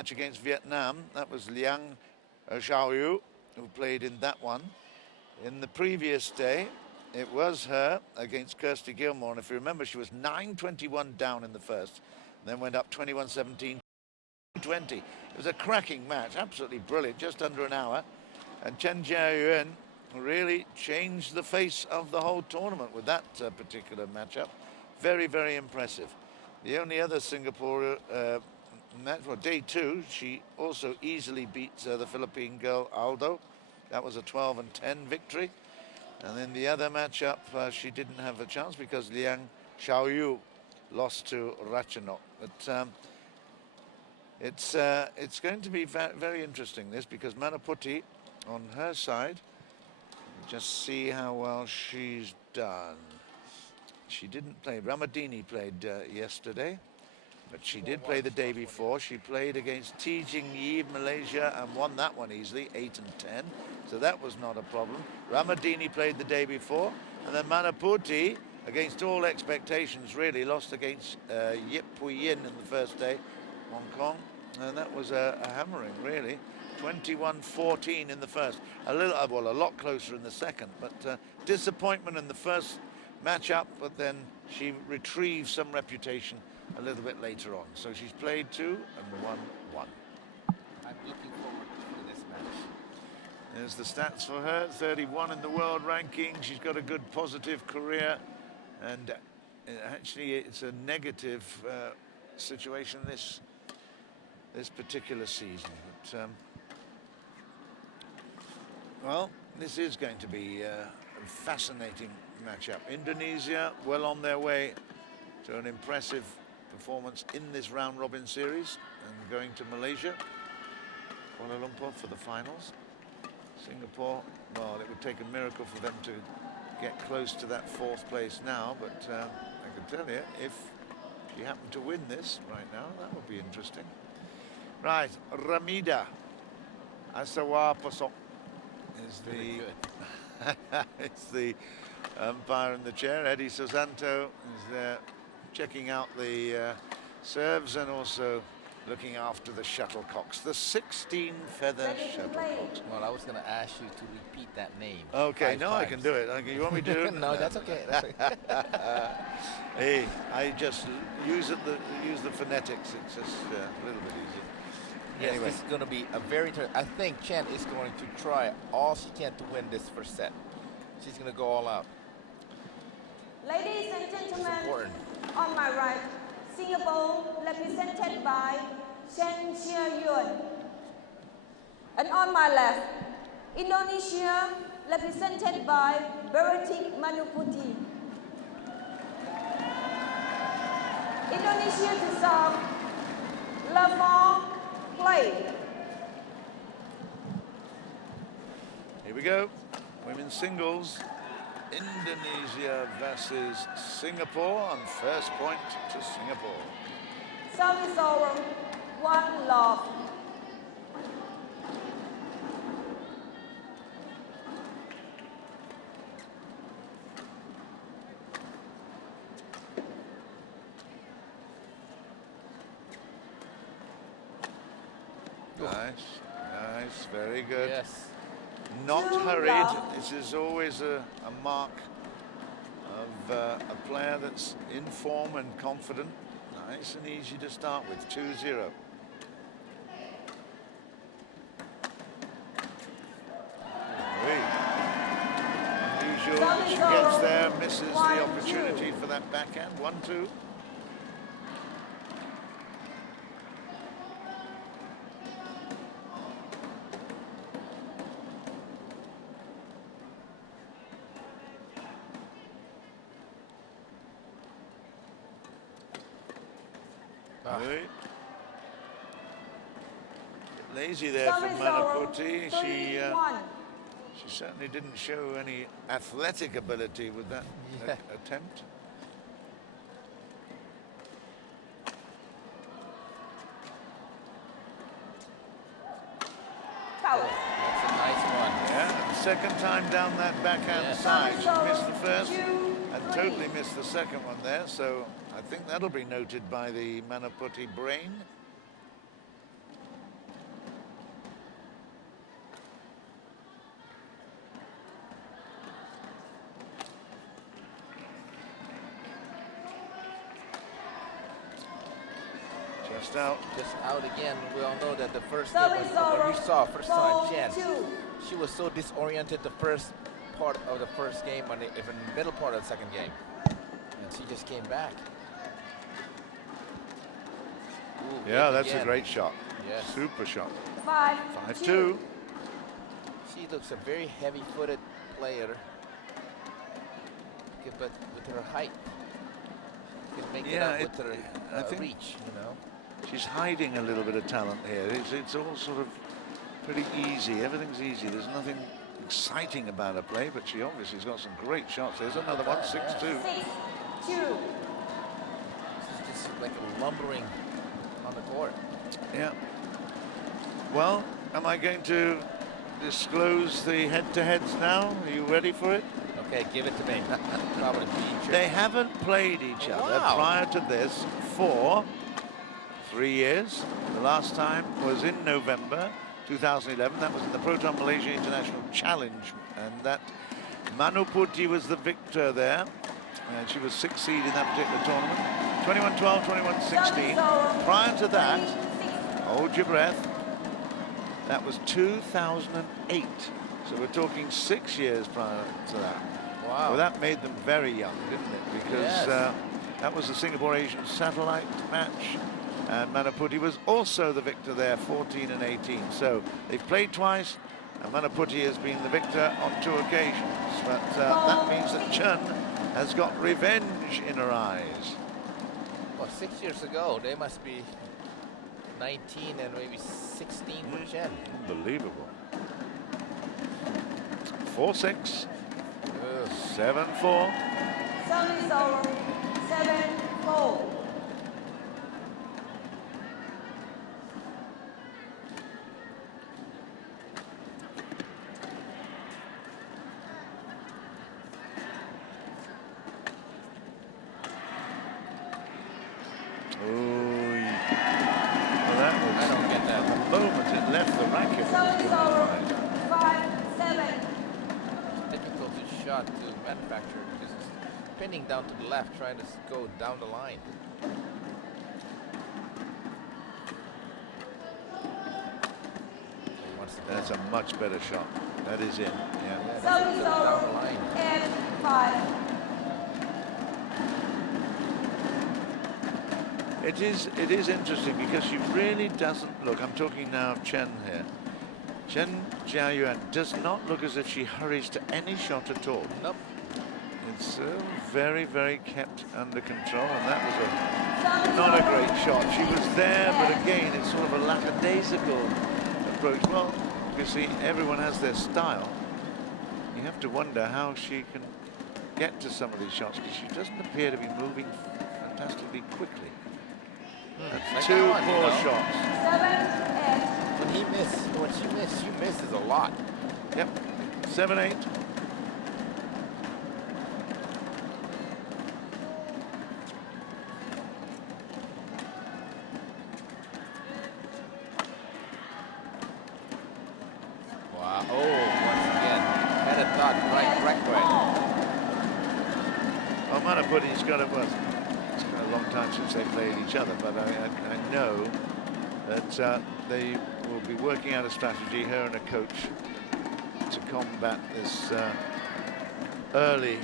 match against Vietnam. That was Liang Xiaoyu who played in that one. In the previous day, it was her against Kirsty Gilmore. And if you remember, she was 9-21 down in the first, then went up 21-17, 20. It was a cracking match, absolutely brilliant, just under an hour. And CHEN Jia Yuan really changed the face of the whole tournament with that particular matchup. Very, very impressive. The only other Singapore match, well, day two, she also easily beat the Philippine girl Aldo. That was a 12-10 victory. And then the other matchup, she didn't have a chance because Liang Xiaoyu lost to Ratchanok. But it's going to be very interesting, this, because Manuputty on her side, just see how well she's done. She didn't play. Ramadini played yesterday, but she did play the day before. She played against T Jing-yi of Malaysia and won that one easily, 8-10. So that was not a problem. Ramadini played the day before, and then Manuputty, against all expectations, really lost against Yip Pui Yin in the first day, Hong Kong, and that was a hammering, really. 21-14 in the first. A lot closer in the second, but disappointment in the first matchup, but then she retrieved some reputation a little bit later on. So she's played 2 and won 1. I'm looking forward to this match. There's the stats for her, 31 in the world ranking. She's got a good positive career, and actually it's a negative situation this particular season. But, well, this is going to be a fascinating matchup. Indonesia well on their way to an impressive performance in this round-robin series and going to Malaysia, Kuala Lumpur for the finals. Singapore, well, it would take a miracle for them to get close to that 4th place now, but I can tell you, if she happened to win this right now, that would be interesting. Right, Ramida Asawa Posok is it's the umpire in the chair. Eddie Susanto is there checking out the serves and also looking after the shuttlecocks, the 16-feather shuttlecocks. Well, I was going to ask you to repeat that name. Okay, no, I can do it. Okay, you want me to do it? No, that's okay. That's okay. Hey, I just use the phonetics. It's just a little bit easier. Yes, Anyway. this is going to be a very I think Chen is going to try all she can to win this first set. She's going to go all out. Ladies and gentlemen, important. on my right, Singapore represented by CHEN Jia Yuan. And on my left, Indonesia represented by Belleatrix MANUPUTY. Indonesia to serve, Lavon play. Here we go. Women's singles. Indonesia versus Singapore, and first point to Singapore. Service over, 1 love. Nice, very good. Yes. Not hurried. This is always a mark of a player that's in form and confident. Nice and easy to start with, 2-0. Unusual, she gets there, misses the opportunity for that backhand, 1-2. Lazy there from Manuputty. She certainly didn't show any athletic ability with that attempt. Foul. That's a nice one. Yeah, and second time down that backhand side. She missed the first and totally missed the second one there. So I think that'll be noted by the Manuputty brain. just out. Just out again. We all know that the first Service game when we over. saw first time Chen, 4-2. she was so disoriented the first part of the first game, when even the middle part of the second game, and she just came back. Ooh, Yeah, that's again. a great shot. Yes. Super shot. 5-2. 5-2. She looks a very heavy-footed player, but with her height, she can make it Yeah, up with her I think reach, you know. she's hiding a little bit of talent here. It's all sort of pretty easy. Everything's easy. There's nothing exciting about her play, but she obviously has got some great shots. There's another one, 6-2. 6-2. She's just like a lumbering on the court. Yeah. Well, am I going to disclose the head-to-heads now? Are you ready for it? Okay, give it to me. Probably feature. They haven't played each other Wow. prior to this for 3 years. The last time was in November 2011. That was in the Proton Malaysia International Challenge, and that Manuputty was the victor there, and she was 6th seed in that particular tournament. 21-12, 21-16. Prior to that, hold your breath, that was 2008. So we're talking 6 years prior to that. Wow. Well, that made them very young, didn't it? Because Yes. that was the Singapore Asian satellite match, and Manuputty was also the victor there, 14 and 18. So they've played twice, and Manuputty has been the victor on 2 occasions. But that means that CHEN has got revenge in her eyes. Well, 6 years ago, they must be 19 and maybe 16 for Chen. Unbelievable. 4-6, Ugh. 7-4. Service over. 7-4. Well, that was, I don't get that. the moment it left the racket. Service over. Right. 5-7. Difficult shot to manufacture because it's pinning down to the left, trying to go down the line. That's a much better shot. That is in. Yeah. Service down the over. line. 8-5. It is interesting because she really doesn't look. I'm talking now of Chen here. CHEN Jia Yuan does not look as if she hurries to any shot at all. Nope. It's very, very kept under control, and that was Service not a over. great shot. She was there, but again, it's sort of a lackadaisical approach. Well, you see, everyone has their style. You have to wonder how she can get to some of these shots, because she doesn't appear to be moving fantastically quickly. That's Like 2 that one, you poor know. shots. 7-8. When she misses a lot. Yep, 7-8. Wow. Oh, once again, had a thought right way. Well, Manuputty's got it's been a long time since they played each other, but I know that they will be working out a strategy, her and a coach, to combat this early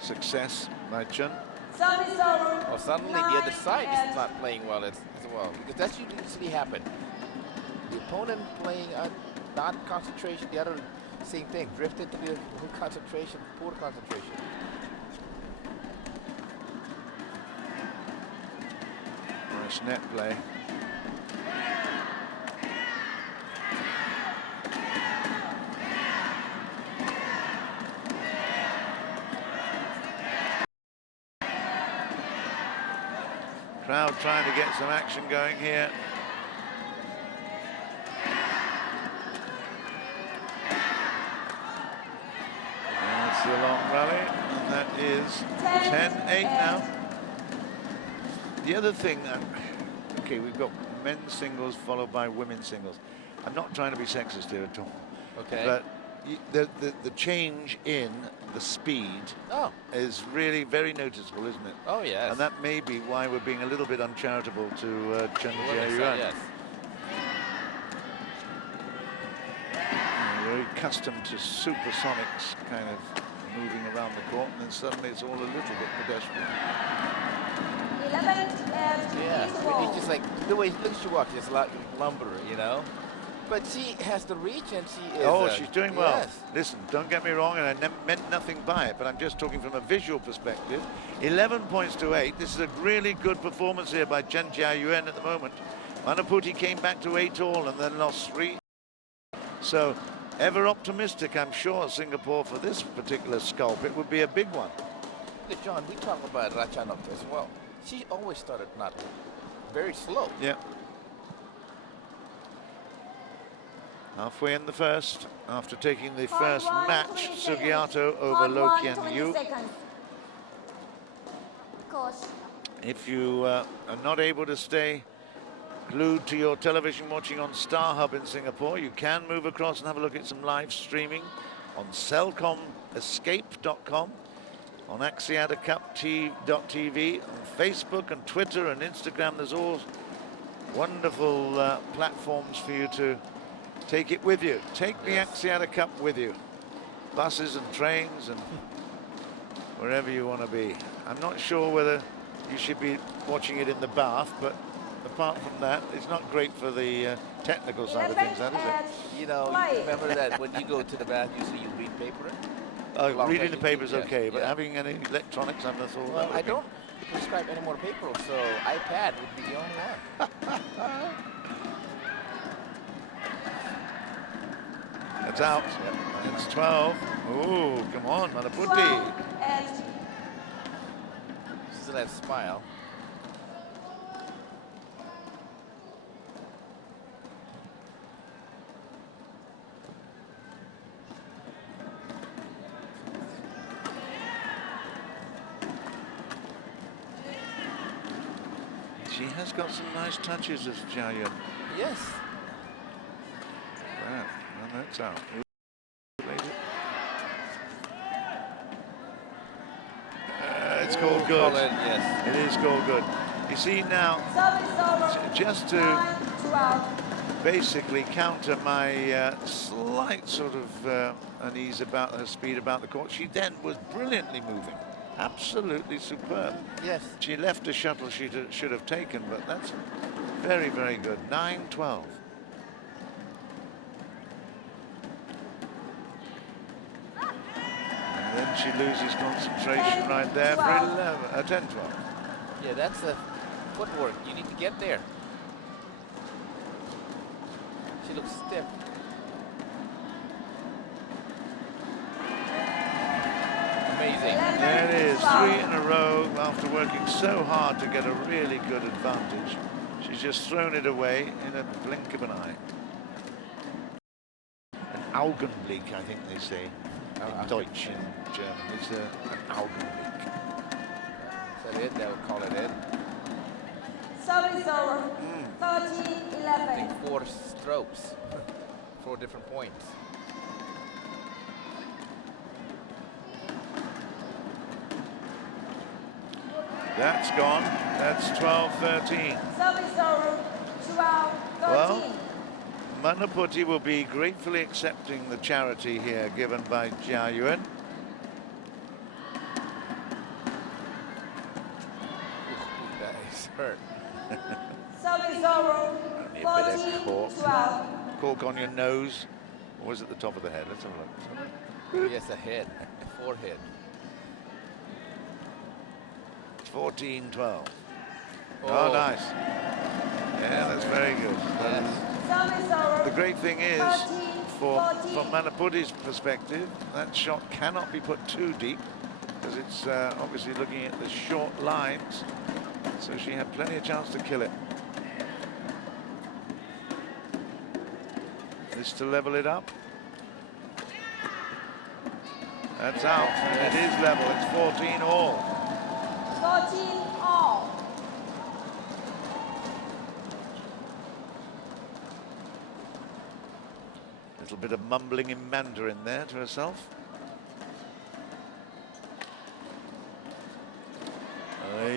success by CHEN. Service over. Well, suddenly the other side is not playing well as well, because that's usually happen. The opponent playing not concentration, the other same thing, drifted to the concentration, poor concentration. Nice net play. Crowd trying to get some action going here. That's the long rally, and that is 10-8 now. The other thing, okay, we've got men's singles followed by women's singles. I'm not trying to be sexist here at all. Okay. But the change in the speed Oh. is really very noticeable, isn't it? Oh, yes. And that may be why we're being a little bit uncharitable to CHEN Jia Yuan. Yes. Very accustomed to supersonics kind of moving around the court, and then suddenly it's all a little bit pedestrian. 11 and Yeah. is the ball. It's just like the way she walks, it's a lot lumberer, you know. But she has the reach, and she is. Oh, she's doing well. Yes. Listen, don't get me wrong, and I meant nothing by it, but I'm just talking from a visual perspective. 11 points to 8. This is a really good performance here by CHEN Jia Yuan at the moment. Manuputty came back to 8 all and then lost 3. So, ever optimistic, I'm sure, Singapore for this particular sculpt. It would be a big one. Look, John, we talk about Ratchanok as well. She always started not very slow. Yeah. Halfway in the first, after taking the first match, Sugiarto over Lo Kian Yu. Coach. If you are not able to stay glued to your television watching on StarHub in Singapore, you can move across and have a look at some live streaming on CelcomEscape.com, on Axiata Cup TV, on Facebook and Twitter and Instagram. There's all wonderful platforms for you to take it with you. Take the Axiata Cup with you. Buses and trains and wherever you want to be. I'm not sure whether you should be watching it in the bath, but apart from that, it's not great for the technical side of things, that is it? You know, remember that when you go to the bath, usually you read paper? Reading the paper is okay, but yeah. having any electronics, I'm not thought. Well, I don't prescribe any more paper, so iPad would be the only one. It's out. It's 12. Ooh, come on, Manuputty. 12 and Still that smile. She has got some nice touches as Jia Yuan. Yes. Wow, and that's out. It's called good. Yes. It is called good. You see now, service over. just to 9-12. basically counter my slight sort of unease about her speed about the court, she then was brilliantly moving. Absolutely superb. Yes. She left a shuttle she should have taken, but that's very, very good. 9-12. And then she loses concentration right there for 10-12. Yeah, that's the footwork. You need to get there. She looks stiff. Amazing. There it is, 3 in a row after working so hard to get a really good advantage. She's just thrown it away in a blink of an eye. An Augenblick, I think they say in Deutsch in German. It's an Augenblick. Is that it? They'll call it it. Service over. I 13-11. think 4 strokes. 4 different points. That's gone. That's 12-13. Service over. 12-13. Well, Manuputty will be gratefully accepting the charity here given by Jia Yuan. That is hurt. Service over. Need a bit of cork. 14-12. Cork on your nose. Or was it the top of the head? Let's have a look. Yes, a head. Forehead. 14-12. Oh, nice. Yeah, that's very good. Yes. Service over. The great thing is, 13-14. from Manuputty's perspective, that shot cannot be put too deep because it's obviously looking at the short lines. So she had plenty of chance to kill it. This to level it up. That's out. And it is level. It's 14 all. 14 all. Little bit of mumbling in Mandarin there to herself.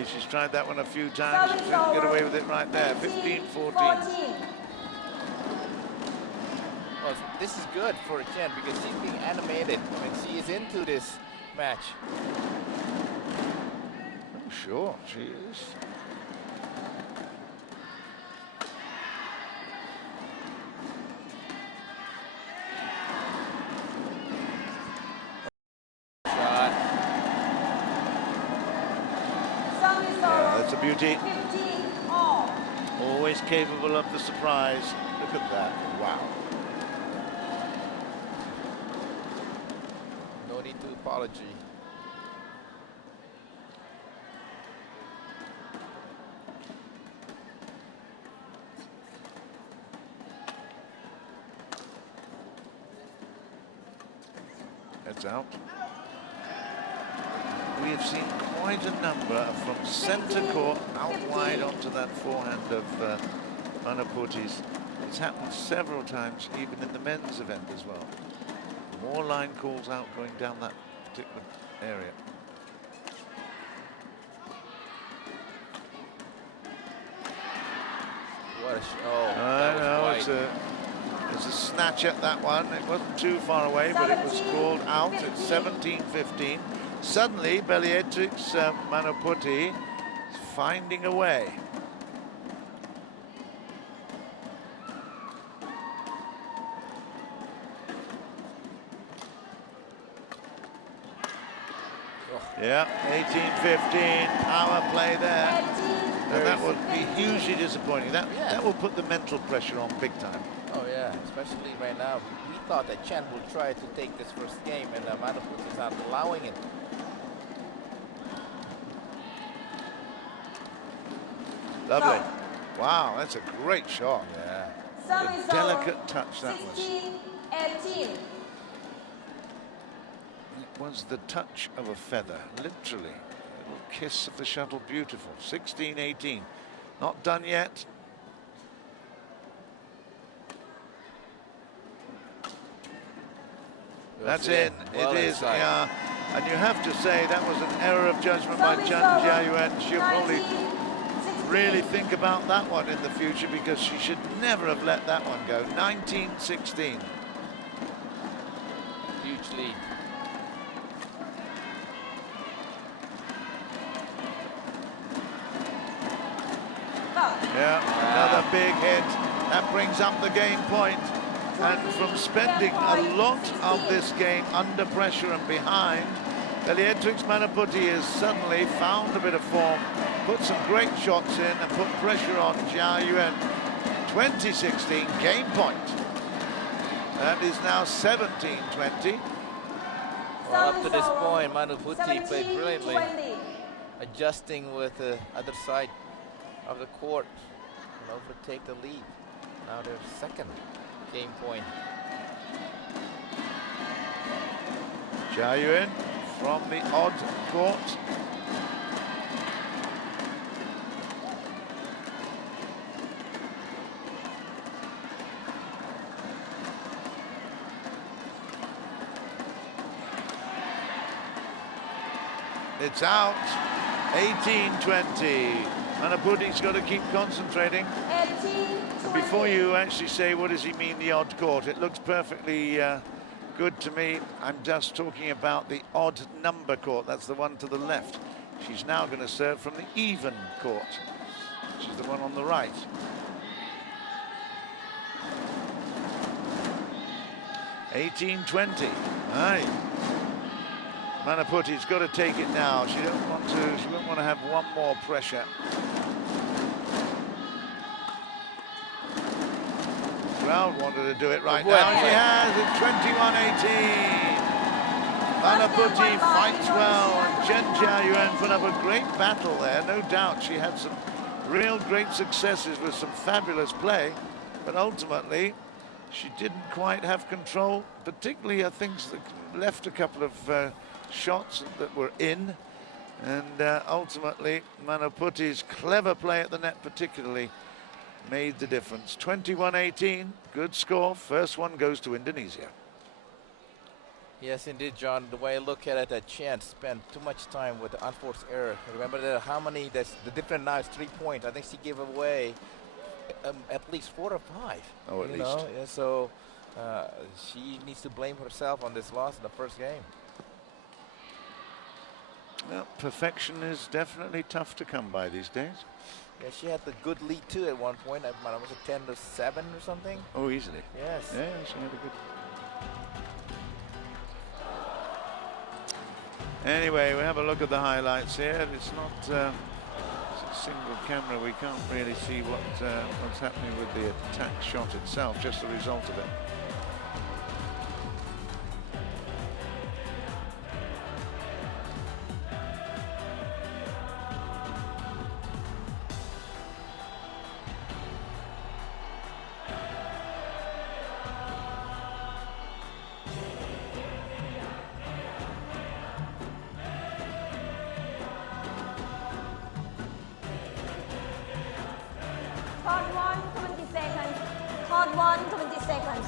She's tried that one a few times. She couldn't get away with it right there. 15-14. 14. Well, this is good for Chen because she's being animated. I mean, she is into this match. I'm sure she is. Service Yeah, that's a beauty. 15 all. Always capable of the surprise. Look at that. Wow. No need to apology. It's out. We have seen quite a number from centre court out wide onto that forehand of Manuputty's. It's happened several times, even in the men's event as well. More line calls out going down that particular area. What a oh, I know, wide. it's a snatch at that one. It wasn't too far away, but it was called out at 17-15. Suddenly, Belleatrix Manuputty is finding a way. Yeah, 18-15, power play there. And that would be hugely disappointing. That will put the mental pressure on big time. Oh yeah, especially right now. We thought that Chen would try to take this first game, and Manuputty is not allowing it. Lovely. Wow, that's a great shot. Yeah. A delicate touch that was. 16-18. It was the touch of a feather, literally. A little kiss of the shuttle, beautiful. 16-18. Not done yet. That's in. Well it is. inside. Yeah. And you have to say that was an error of judgment by CHEN Jia Yuan. She'll probably really think about that one in the future because she should never have let that one go. 19-16. Huge lead. Yeah, another big hit. That brings up the game point. And from spending a lot of this game under pressure and behind, Belleatrix Manuputty has suddenly found a bit of form, put some great shots in and put pressure on Jia Yuan. 2016 game point. That is now 17-20. Well, up to this point, Manuputty played brilliantly, 17-20. adjusting with the other side of the court and overtake the lead. Now their second game point. Jia Yuan from the odd court. It's out. 18-20. Manuputty's got to keep concentrating. 18-20. And before you actually say, what does he mean, the odd court? It looks perfectly good to me. I'm just talking about the odd number court. That's the one to the left. She's now going to serve from the even court, which is the one on the right. (18-20). Aye. Manuputty's got to take it now. She won't want to have one more pressure. Crowd wanted to do it right now. She has. It's 21-18. Manuputty fights well, and CHEN Jia Yuan put up a great battle there, no doubt. She had some real great successes with some fabulous play, but ultimately she didn't quite have control, particularly her things that left a couple of shots that were in, and ultimately Manuputty's clever play at the net particularly made the difference. 21-18, good score. First one goes to Indonesia. Yes, indeed, John. The way I look at it, that Chen spent too much time with the unforced error. Remember that how many? That's the different now is 3 points. I think she gave away at least 4 or 5. Oh, at you least. know? Yeah, so she needs to blame herself on this loss in the first game. Well, perfection is definitely tough to come by these days. Yeah, she had the good lead too at one point. Was it 10-7 or something? Oh, easily. Yes. Yeah, she had a good. Anyway, we have a look at the highlights here. It's not it's a single camera. We can't really see what's happening with the attack shot itself, just the result of it. Third one, 20 seconds. Third one, 20 seconds.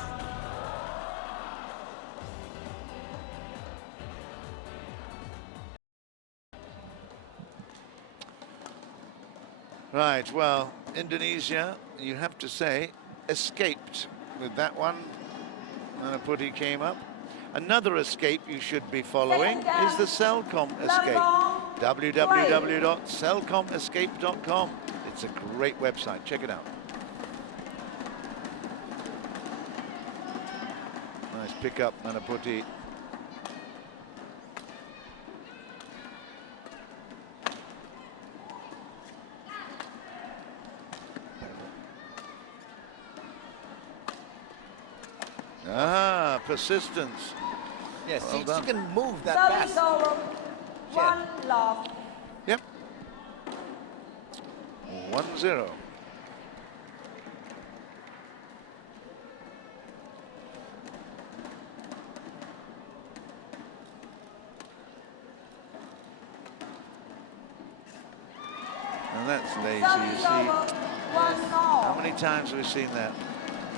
Right, well, Indonesia, you have to say, escaped with that one. Manuputty came up. Another escape you should be following is the Celcom escape. www.celcomescape.com. It's a great website. Check it out. Nice pick up, Manuputty. Ah, persistence. Yes, Well she done. can move that Service fast. over. Chen. 1 love. Yep. 1-0. And that's lazy, you Service see. over. 1 How all. many times have we seen that?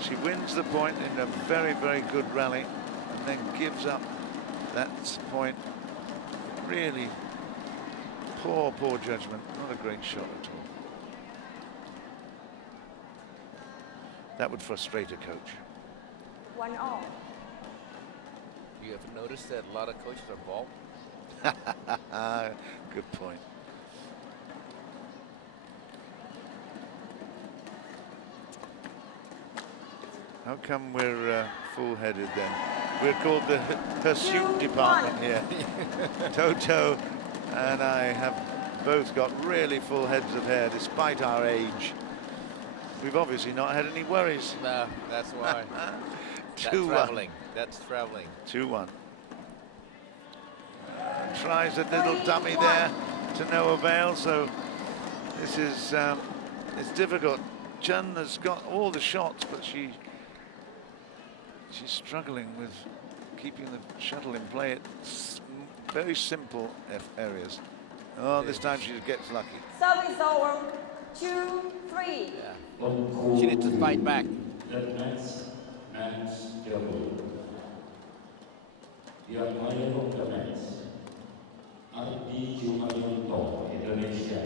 She wins the point in a very, very good rally and then gives up that point. Really poor judgment. Not a great shot at all. That would frustrate a coach. 1 all. You have noticed that a lot of coaches are bald? Good point. How come we're full-headed then? We're called the pursuit department here. Toto and I have both got really full heads of hair despite our age. We've obviously not had any worries. No, that's why. That's 2-1. traveling. That's traveling. 2-1. Tries a little dummy there to no avail, so this is it's difficult. Chen has got all the shots, but she's struggling with keeping the shuttle in play at very simple areas. Oh, this time she gets lucky. Service over. 2-3. Yeah. She needs to fight back. The next match double. Yang main of the match. Ardi Jumanto, Indonesia.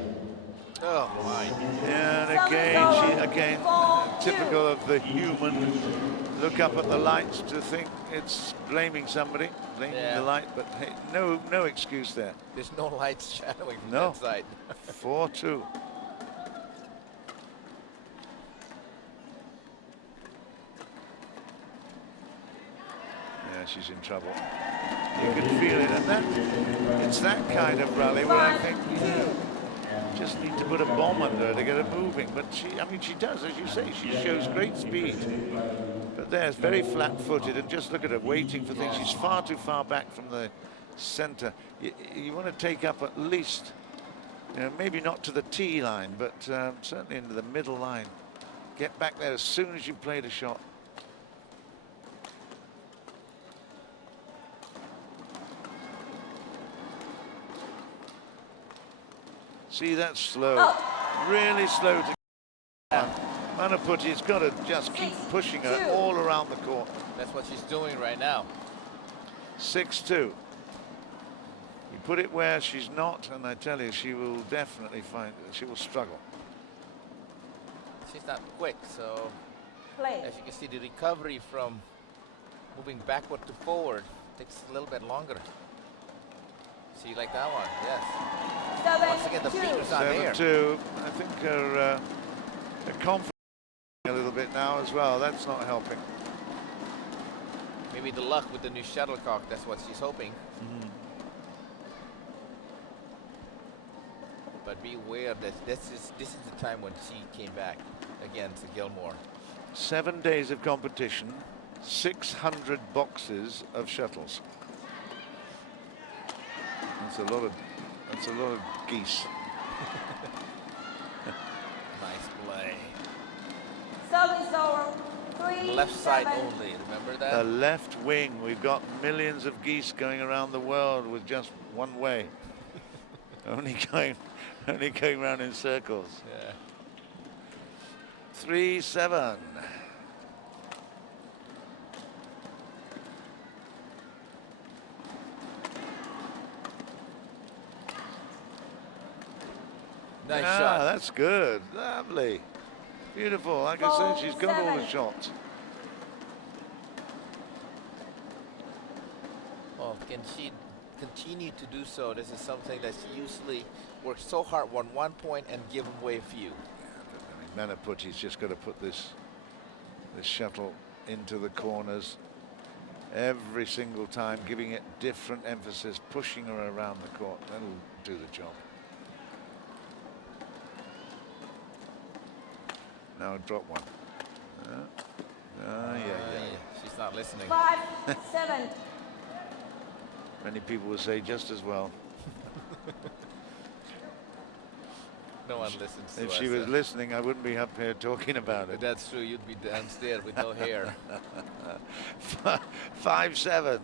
Oh my. And again, typical of the human. Look up at the lights to think it's blaming somebody, blaming the light, but hey, no excuse there. There's no lights shadowing from No. that side. 4-2. Yeah, she's in trouble. You can feel it, and it's that kind of rally where I think just need to put a bomb under her to get her moving. But she does, as you say, she shows great speed. But there's very flat-footed, and just look at her waiting for things. She's far too far back from the center. You want to take up at least, maybe not to the tee line, but certainly into the middle line. Get back there as soon as you've played a shot. See, that's slow. Really slow to Manuputty's got to just keep pushing her all around the court. That's what she's doing right now. 6-2. You put it where she's not, and I tell you, she will definitely find, she will struggle. She's not quick, so Play. as you can see, the recovery from moving backward to forward takes a little bit longer. See, like that one, yes. Once again, the feet was not there. 7-2. I think her confidence a little bit now as well. That's not helping. Maybe the luck with the new shuttlecock, that's what she's hoping. But beware that this is the time when she came back again to Gilmore. 7 days of competition, 600 boxes of shuttles. That's a lot of geese. Nice play. Service over. 3-7. Left side only, remember that? The left wing. We've got millions of geese going around the world with just one way. only going around in circles. Yeah. 3-7. Nice shot. That's good. Lovely. Beautiful. Like I said, she's got all the shots. Well, can she continue to do so? This is something that she usually works so hard on one point and give away a few. I mean, Manuputty's just got to put this shuttle into the corners every single time, giving it different emphasis, pushing her around the court. That'll do the job. Now drop one. Yeah. She's not listening. 5-7. Many people will say just as well. No one listens to If us. she was listening, I wouldn't be up here talking about it. That's true. You'd be downstairs with no hair. 5-7.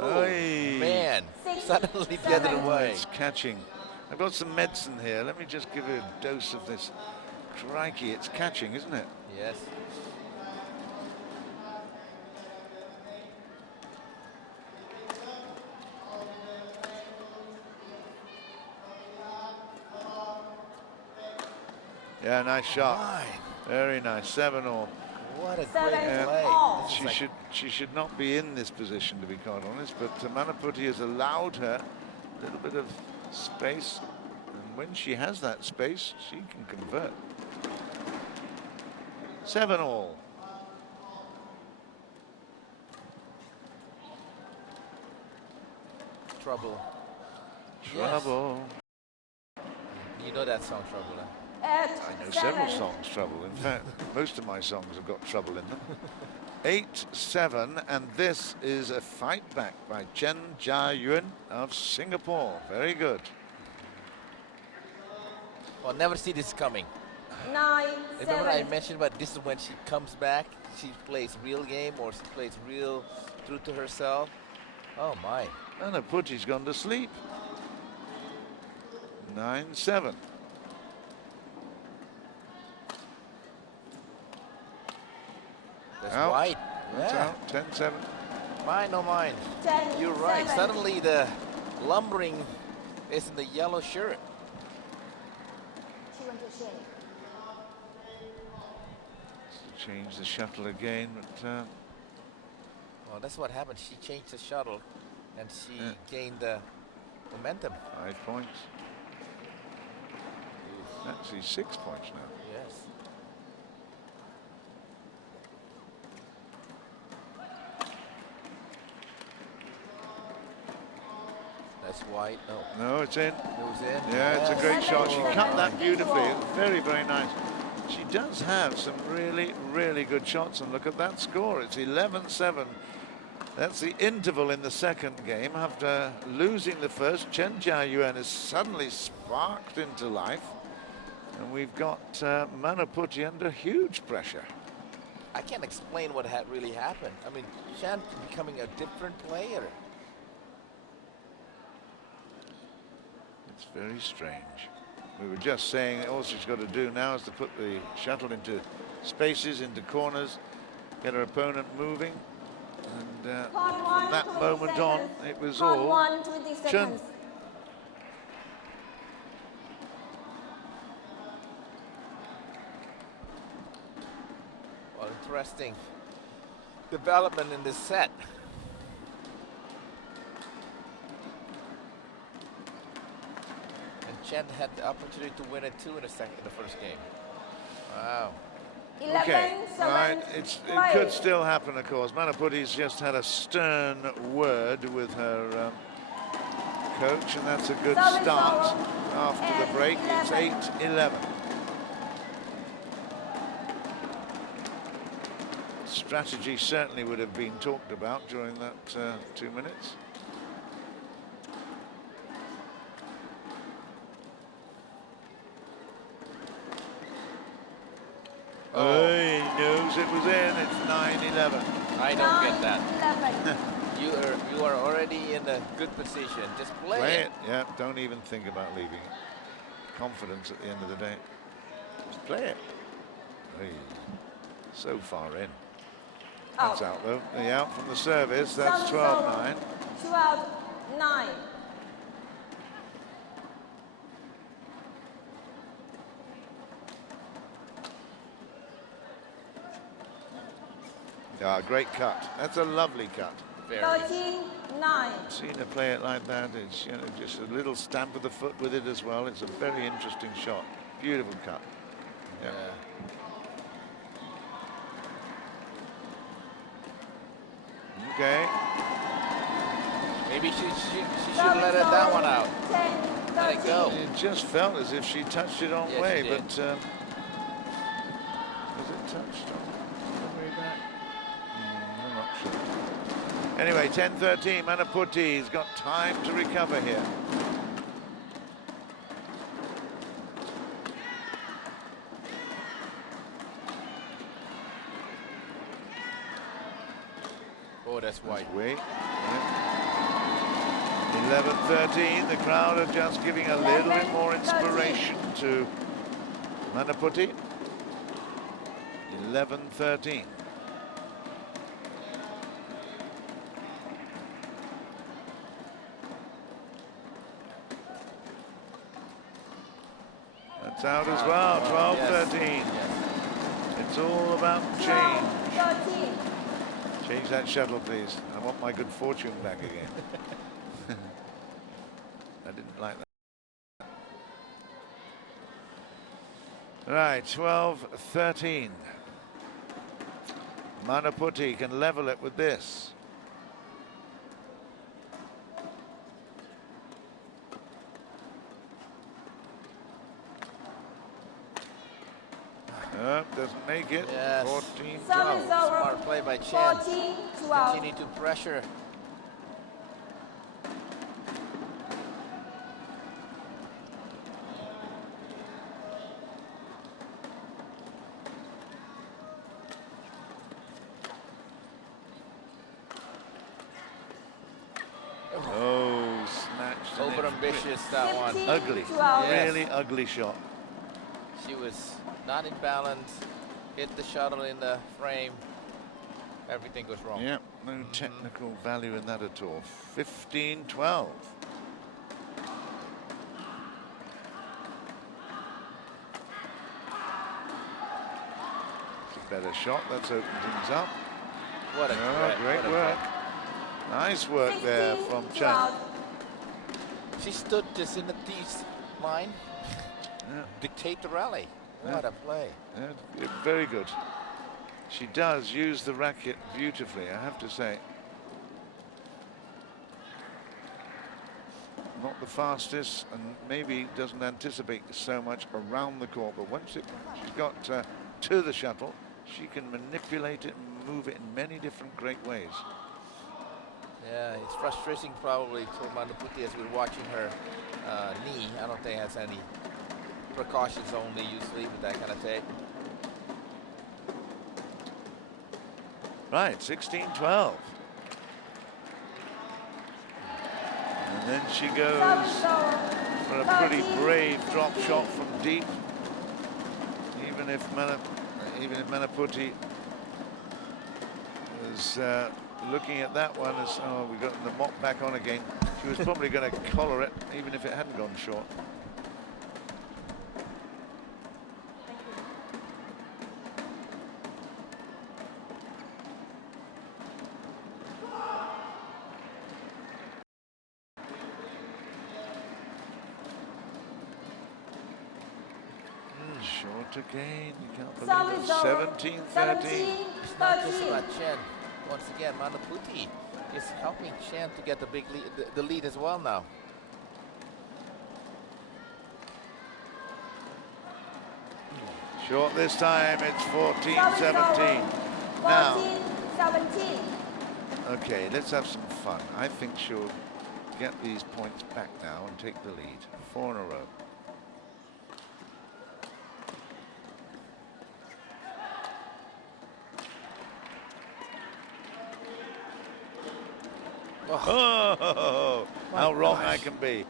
Oh, man. Suddenly the other way. It's catching. I've got some medicine here. Let me just give her a dose of this. Crikey, it's catching, isn't it? Yes. Yeah, nice shot. My. Very nice. 7-all. What a 7 great play. all. This is like She should not be in this position, to be quite honest, but Manuputty has allowed her a little bit of space, and when she has that space, she can convert. 7-all. trouble. Trouble. Yes. You know that song, Trouble, huh? I know several songs, Trouble. In fact, most of my songs have got trouble in them. 8-7, and this is a fight back by CHEN Jia Yuan of Singapore. Very good. Well, never see this coming. 9-7. Remember I mentioned about this is when she comes back, she plays real game or she plays real true to herself. Oh my. Manuputty's gone to sleep. 9-7. That's Out. white. That's Yeah. out. 10-7. Mine, no mine. 10, You're right. 7. Suddenly the lumbering is in the yellow shirt. She went to shade. Change the shuttle again, but Well, that's what happened. She changed the shuttle and she Yeah. gained the momentum. 5 points. Actually 6 points now. Yes. That's white. No, No, it's in. it was in. Yeah, it's a great Yes. shot. She cut that 7-4. beautifully. Very, very nice. She does have some really, really good shots, and look at that score. It's 11-7. That's the interval in the second game. After losing the first, CHEN Jia Yuan is suddenly sparked into life, and we've got Manuputty under huge pressure. I can't explain what had really happened. I mean, Chen becoming a different player. It's very strange. We were just saying that all she's got to do now is to put the shuttle into spaces, into corners, get her opponent moving. And Part 1, from that 20 moment on, seconds. it was Part all 1, 20 CHEN. seconds. Well, interesting development in this set. And CHEN had the opportunity to win it too in the first game. Wow. 11, Okay, 7, right. It could still happen, of course. Manuputty's just had a stern word with her coach, and that's a good Service start. over. After the And break, it's 11. 8-11. Strategy certainly would have been talked about during that 2 minutes. Oh, he knows it was in. It's 9-11. I don't get that. 11. You are already in a good position. Just play, Play it. it. Yeah, don't even think about leaving it. Confidence at the end of the day. Just play it. Hey, so far in. That's out though. The out from the service. That's 12-9. 12-9. Ah, great cut. That's a lovely cut. Very. 13-9. Seen her play it like that. It's, you know, just a little stamp of the foot with it as well. It's a very interesting shot. Beautiful cut. Yeah. Okay. Maybe she should let that one out. 10, Let it go. It just felt as if she touched it on Yes, way, she did. but was it touched on the way back? I'm not sure. Anyway, 10-13. Manuputty's got time to recover here. Oh, that's white. Wait. 11-13. The crowd are just giving a little bit more inspiration to Manuputty. 11-13. That's out as well. 12-13. Yes. It's all about change. 13. Change that shuttle, please. I want my good fortune back again. I didn't like that. Right, 12-13. Manuputty can level it with this. Doesn't make it. Yes. 14-12. Service over. Smart play by CHEN. 14-12. Continue to pressure. Oh, snatched. and Over it's ambitious, that one. 15, Ugly. 12. Really ugly shot. She was not in balance, hit the shuttle in the frame. Everything goes wrong. Yeah, no technical value in that at all. 15-12. It's a better shot. That's opened things up. What a Great what a work. threat. Nice work there from 16, CHEN. 12. She stood just in the piece line, Yeah, dictate the rally. What a play. yeah, very good. She does use the racket beautifully, I have to say. Not the fastest, and maybe doesn't anticipate so much around the court, but once she's got to the shuttle, she can manipulate it and move it in many different great ways. Yeah, it's frustrating probably for Manuputty as we're watching her knee. I don't think it has any precautions only usually with that kind of tape. Right, 16-12. And then she goes Service over. for a pretty brave drop shot from deep. Even if Manuputty was looking at that one as, oh, we got the mop back on again. She was probably going to collar it, even if it hadn't gone short. Short again, you can't believe it. 17-13. It's not just about Chen. Once again, Manuputy is helping Chen to get the big lead, the lead as well now. Short this time, it's 14-17. Now, 14-17. okay, let's have some fun. I think she'll get these points back now and take the lead. 4 in a row. Oh, how wrong I can be.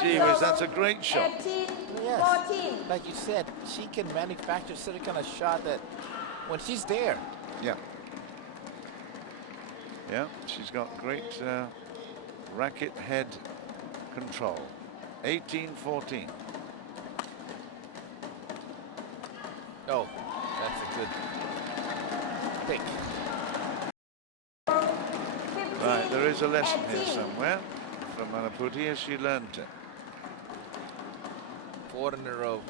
Gee whiz, that's a great shot. 18-14. Yes. Like you said, she can manufacture such a kind of shot that when she's there. Yeah. Yeah, she's got great racket head control. 18-14. Oh, that's a good pick. Right, there is a lesson here somewhere from Manuputy as she learned it. 4 in a row.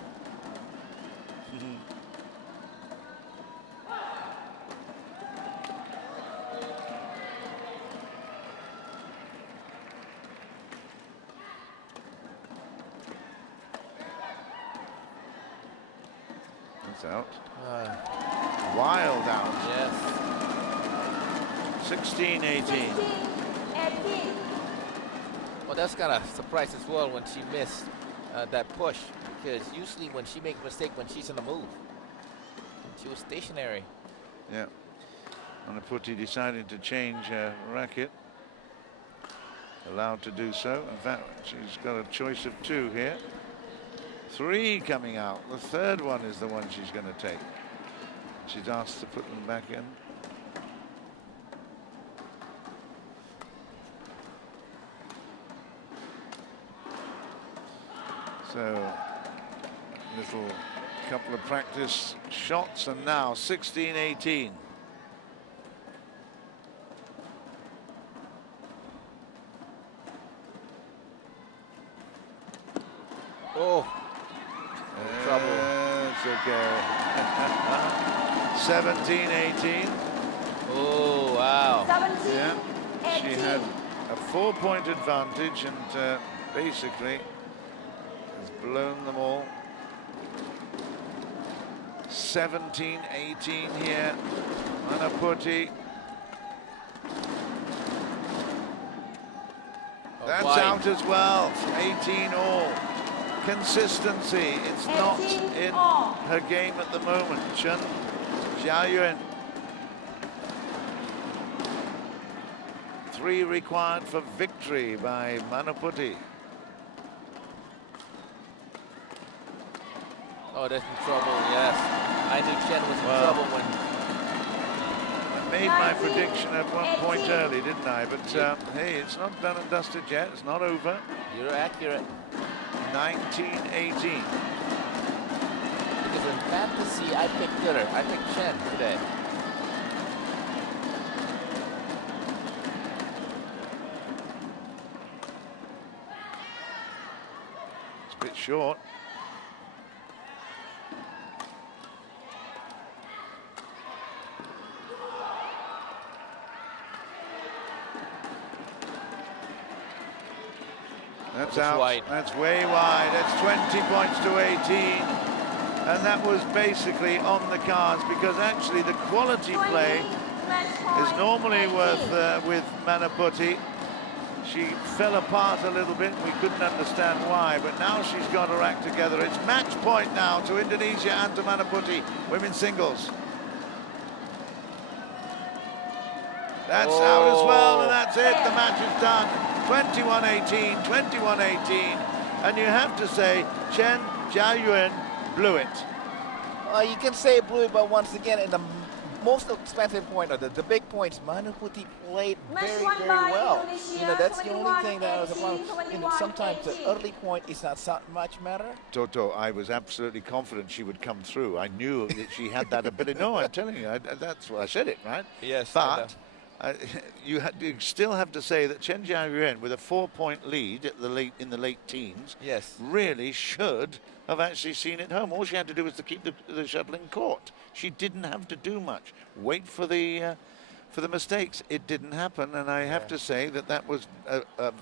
It's out. Wild out. Yes. 16-18. 16-18. Well, that's kind of surprised as well when she missed that push, because usually when she makes a mistake when she's in the move, she was stationary. Yeah. Manuputy decided to change her racket. Allowed to do so. In fact, she's got a choice of 2 here. 3 coming out. The third one is the one she's going to take. She's asked to put them back in. So, little couple of practice shots, and now 16-18. Oh, trouble. It's okay. 17-18. Oh, wow. 17-18. Yeah, she had a 4-point advantage and basically has blown them all. 17-18 here. Manuputy. That's wide. out as well. 18 all. Consistency. It's not 18 in all. her game at the moment. CHEN Jia Yuan. 3 required for victory by Manuputy. Oh, that's in trouble, yes. I knew Chen was in trouble when... I made my 19, prediction at one point 18. early, didn't I? But hey, it's not done and dusted yet. It's not over. You're accurate. 19-18. Because in fantasy, I picked Glitter. I picked Chen today. It's a bit short. That's out. Wide. That's way wide. That's 20 points to 18. And that was basically on the cards because actually the quality play is normally with Manuputy. She fell apart a little bit. We couldn't understand why, but now she's got her act together. It's match point now to Indonesia and to Manuputy, women's singles. That's out as well, and that's it. The match is done. 21-18, 21-18, and you have to say CHEN Jia Yuan blew it. You can say blew it, but once again, in the most expensive point, or the big points, Manuputty played Match very, won very by well. Indonesia, You know, that's the only 21, thing that I was 18, about. You know, 21, sometimes the 18. early point is not so much matter. Toto, I was absolutely confident she would come through. I knew that she had that ability. No, I'm telling you, that's what I said it, right? Yes, But you still have to say that CHEN Jia Yuan, with a 4-point lead at in the late teens, yes, really should have actually seen it home. All she had to do was to keep the shuttle in court. She didn't have to do much. Wait for the mistakes. It didn't happen, and I have to say that was a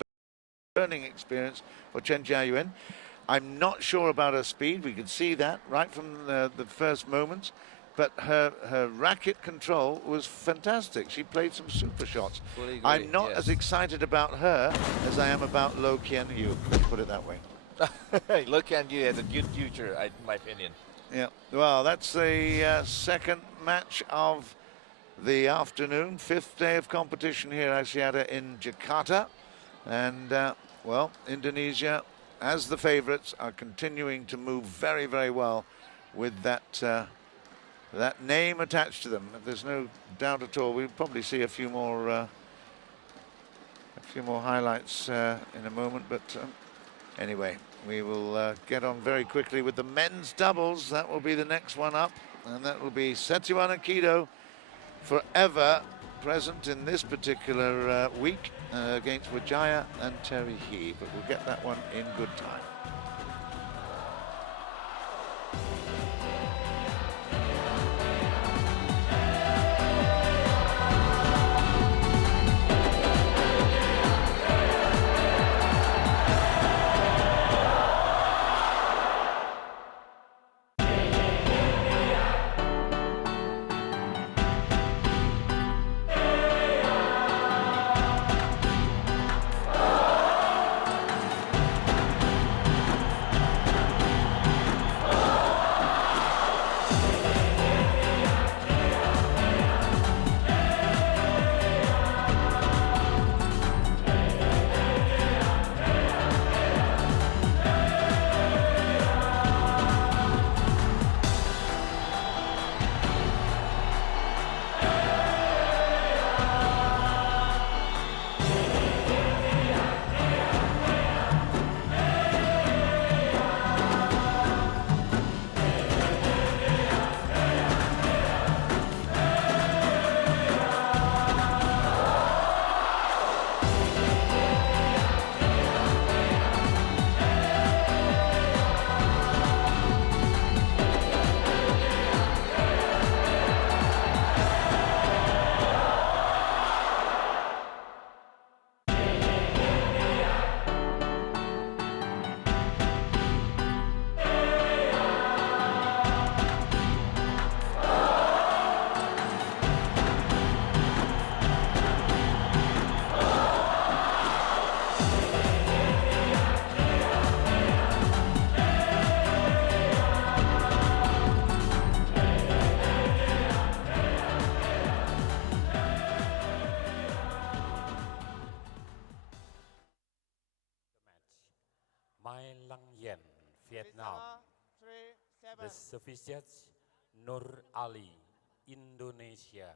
learning experience for CHEN Jia Yuan. I'm not sure about her speed. We could see that right from the first moments. But her racket control was fantastic. She played some super shots. Fully agree, I'm not yes. as excited about her as I am about Lo Kian Yu. Let's put it that way. Look at you as a good future, in my opinion. Yeah, well, that's the second match of the afternoon, 5th day of competition here at Axiata in Jakarta. And, well, Indonesia, as the favourites, are continuing to move very, very well with that name attached to them. There's no doubt at all. We'll probably see a few more highlights in a moment, but anyway, we will get on very quickly with the men's doubles. That will be the next one up, and that will be Setiawan and Kido, forever present in this particular week against Wijaya and Terry He, but we'll get that one in good time. Vietnam. The service judge, Nur Ali, Indonesia.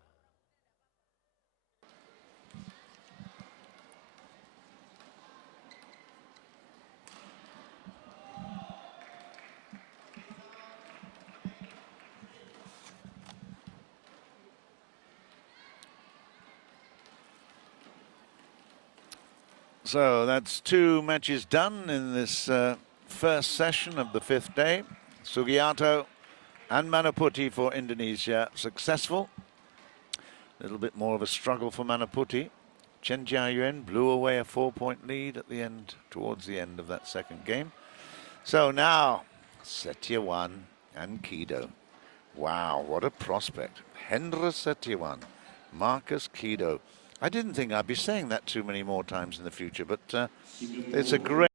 So that's 2 matches done in this first session of the 5th day. Sugiarto and Manuputty for Indonesia successful. A little bit more of a struggle for Manuputty. CHEN Jia Yuan blew away a 4-point lead at the end, towards the end of that second game. So now Setiawan and Kido. Wow, what a prospect. Hendra Setiawan, Marcus Kido. I didn't think I'd be saying that too many more times in the future, but it's a great